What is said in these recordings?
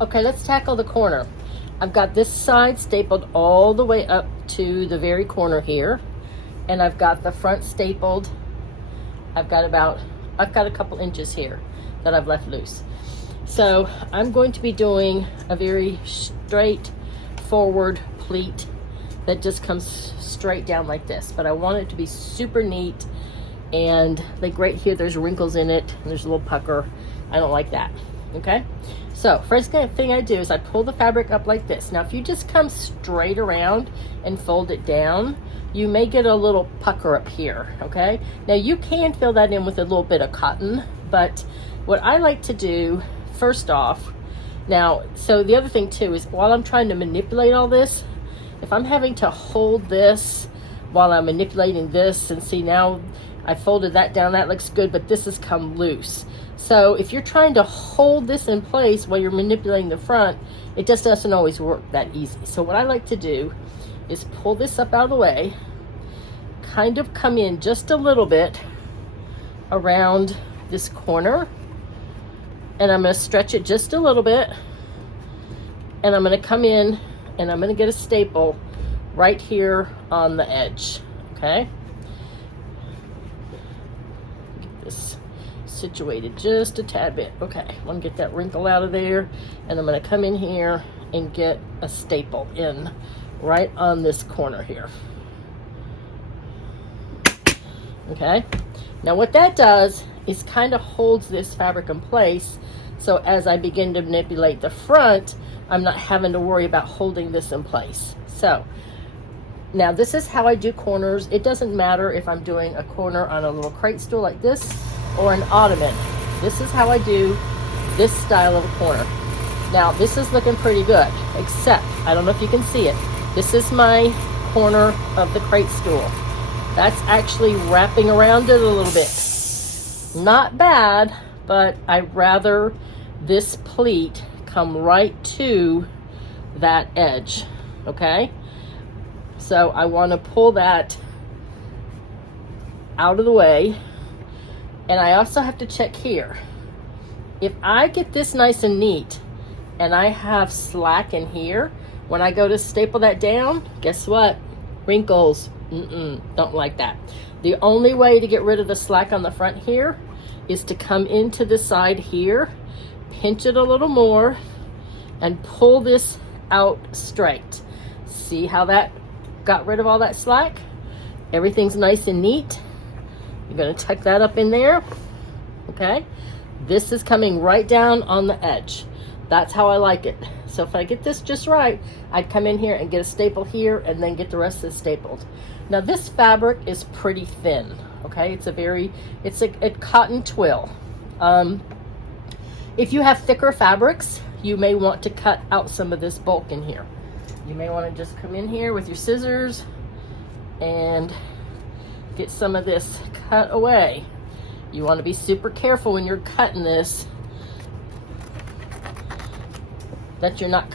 Okay, let's tackle the corner. I've got this side stapled all the way up to the very corner here, and I've got the front stapled. I've got a couple inches here that I've left loose. So I'm going to be doing a very straight forward pleat that just comes straight down like this, but I want it to be super neat. And like right here, there's wrinkles in it, and there's a little pucker. I don't like that. Okay, so first thing I do is I pull the fabric up like this. Now if you just come straight around and fold it down, you may get a little pucker up here. Okay, now you can fill that in with a little bit of cotton, but what I like to do first off, now, so the other thing too is while I'm trying to manipulate all this, if I'm having to hold this while I'm manipulating this, and see now I folded that down, that looks good, but this has come loose. So if you're trying to hold this in place while you're manipulating the front, it just doesn't always work that easy. So what I like to do is pull this up out of the way, kind of come in just a little bit around this corner, and I'm going to stretch it just a little bit, and I'm going to come in and I'm going to get a staple right here on the edge. Okay, get this situated just a tad bit. Okay, I want to get that wrinkle out of there, and I'm going to come in here and get a staple in right on this corner here. Okay, now what that does is kind of holds this fabric in place, so as I begin to manipulate the front, I'm not having to worry about holding this in place. So now this is how I do corners. It doesn't matter if I'm doing a corner on a little crate stool like this or an ottoman. This is how I do this style of a corner. Now this is looking pretty good, except I don't know if you can see it. This is my corner of the crate stool. That's actually wrapping around it a little bit. Not bad, but I'd rather this pleat come right to that edge. Okay, so I want to pull that out of the way, and I also have to check here. If I get this nice and neat and I have slack in here, when I go to staple that down, guess what? Wrinkles. Don't like that. The only way to get rid of the slack on the front here is to come into the side here, pinch it a little more, and pull this out straight. See how that got rid of all that slack? Everything's nice and neat. You're going to tuck that up in there. Okay, this is coming right down on the edge. That's how I like it. So if I get this just right, I'd come in here and get a staple here and then get the rest of it stapled. Now this fabric is pretty thin. Okay, it's a cotton twill. If you have thicker fabrics, you may want to cut out some of this bulk in here. You may want to just come in here with your scissors and get some of this cut away. You want to be super careful when you're cutting this, that you're not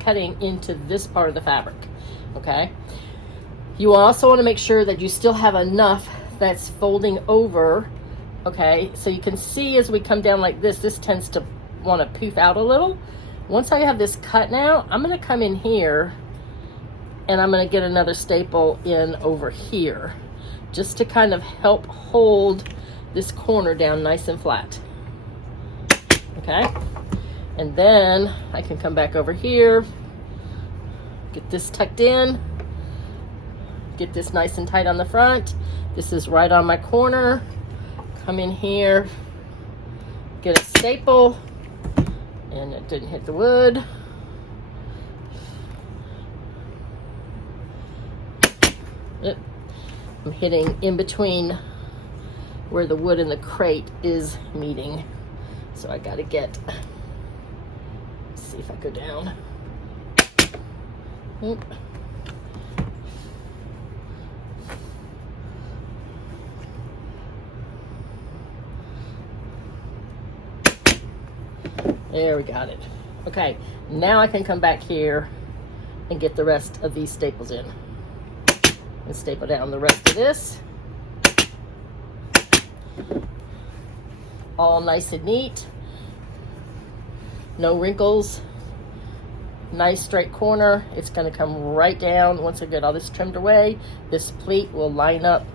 cutting into this part of the fabric. Okay, you also want to make sure that you still have enough that's folding over. Okay, so you can see as we come down like this, this tends to want to poof out a little. Once I have this cut now, I'm going to come in here and I'm going to get another staple in over here just to kind of help hold this corner down nice and flat. Okay, and then I can come back over here, get this tucked in, get this nice and tight on the front. This is right on my corner. Come in here, get a staple, and it didn't hit the wood. I'm hitting in between where the wood and the crate is meeting. So I gotta get, let's see if I go down. Oop. There, we got it. Okay, now I can come back here and get the rest of these staples in. And staple down the rest of this. All nice and neat. No wrinkles, nice straight corner. It's going to come right down. Once I get all this trimmed away, this pleat will line up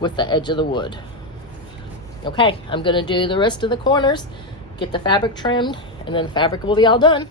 with the edge of the wood. Okay, I'm going to do the rest of the corners, get the fabric trimmed, and then the fabric will be all done.